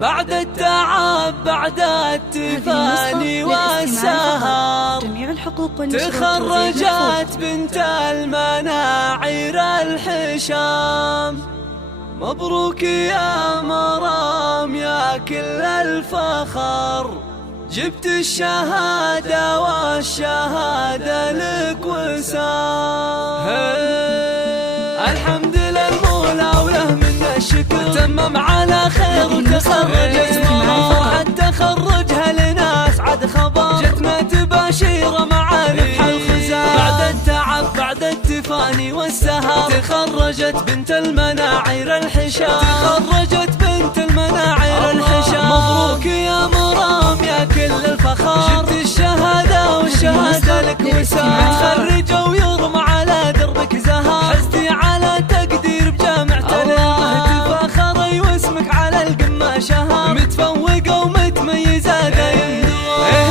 بعد التعب بعد التفاني والسهر تخرجت بنت المناعير الحشام. مبروك يا مرام يا كل الفخر، جبت الشهادة والشهادة لك وسام. الحمد للمولى وله من الشكر، تمم على خير وتخرجت فرحة تخرجها لنا أسعد خبر، جتنا تباشير مع ربح الخزام. بعد التعب بعد التفاني والسهر تخرجت بنت المناعير الحشام، تخرجت بنت المناعير الحشام. مبروك يا مرام يا كل الفخر، جبت الشهادة والشهادة لك وسام. تخرج ويرمى على دربك زهر، حزتي على تقدير بجامعة الإله، تفاخري واسمك على القمة شهر، متفوقة ومتميزة دايم.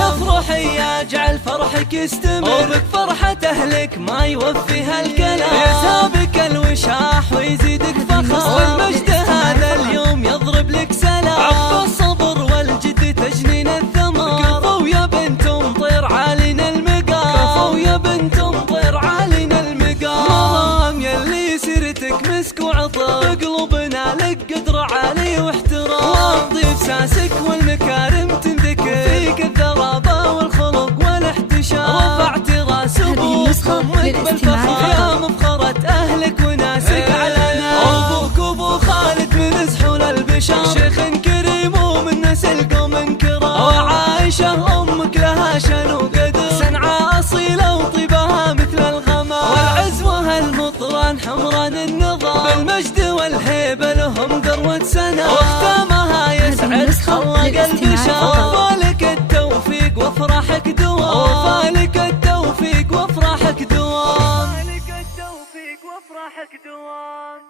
افرحي يا جعل فرحك يستمر، وبك فرحة أهلك ما يوفيها الكلام. يسابك الوشاح ويزيدك فخر، والمجد هذا اليوم يضرب لك سلام. عقب الصبر والجد تجنين الثمر، كفو يا بنت مطير عالينا المقام، كفو يا بنت مطير عالينا المقام. مرام يلي سيرتك مسك وعطر، بقلوبنا لك قدر عالي واحترام. والضيف ساسك والمكارم تنذكر، فيك الذرابة والخلق والاحتشام. رفعت راس ابوك امك بالفخر، يا مفخرة اهلك وناسك علنا. ابوك ابو خالد من زحول البشر، شيخ كريم ومن نسل قوم كرام. وعائشة امك لها شان وقدر، صنعاء اصيلة وطيبها مثل الغمام. والعزوة المطران حمران النظام، بالمجد والهيبة لهم ذروة سنة. واختامها يسعد خلق البشر، وفالك التوفيق وافراحك دوام، وفالك التوفيق وافراحك دوام، وفالك التوفيق وافراحك دوام.